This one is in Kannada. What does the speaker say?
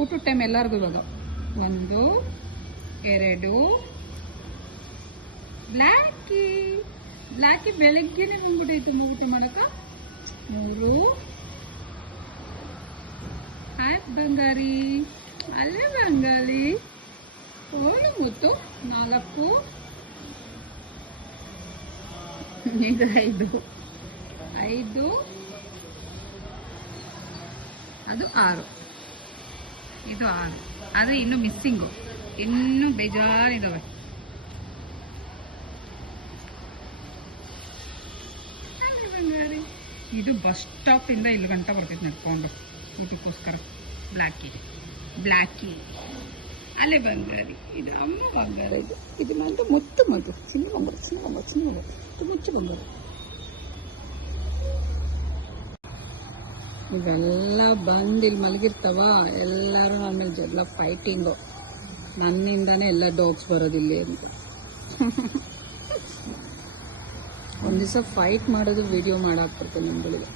ಊಟದ ಟೈಮ್ ಎಲ್ಲರಿಗೂ ಇವಾಗ 1 2 ಬ್ಲ್ಯಾಕಿ ಬೆಳಗ್ಗೆನೆ ಬಂದ್ಬಿಟ್ಟೈತೆ ಊಟ ಮಾಡಕ 3 ಹಾಯ್ ಬಂಗಾರಿ ಅಲ್ಲೇ ಬಂಗಾಳಿ ಓಳು ಮುತ್ತು 4 ಈಗ 5 ಅದು 6 ಇದು 6 ಆದರೆ ಇನ್ನು ಮಿಸ್ಸಿಂಗು ಇನ್ನೂ ಬೇಜಾರಿದ್ದಾವೆ. ಬಂಗಾರಿ ಇದು ಬಸ್ ಸ್ಟಾಪಿಂದ ಇಲ್ಲಿ ಗಂಟ ಬರ್ತೈತೆ ನಡ್ಕೊಂಡು ಊಟಕ್ಕೋಸ್ಕರ. ಬ್ಲ್ಯಾಕಿ ಅಲ್ಲೇ ಬಂಗಾರಿ ಇದು ಅಮ್ಮ ಬಂಗಾರ. ಇದು ನಂದು ಮುತ್ತು ಮದು ಚಿನ್ನ ಬಂಗಾರ ಇದು ಮುಚ್ಚು ಬಂಗಾರ. ಇವೆಲ್ಲ ಬಂದು ಇಲ್ಲಿ ಮಲಗಿರ್ತಾವ. ಎಲ್ಲರೂ ಆಮೇಲೆ ಜಗಳ ಫೈಟಿಂಗು. ನನ್ನಿಂದನೇ ಎಲ್ಲ ಡಾಗ್ಸ್ ಬರೋದಿಲ್ಲ ಅಂತ. ಒಂದು ದಿವಸ ಫೈಟ್ ಮಾಡೋದು ವಿಡಿಯೋ ಮಾಡಾಕ್ಬಿಡ್ತೇನೆ ನಿಮ್ಗಳಿಗೆ.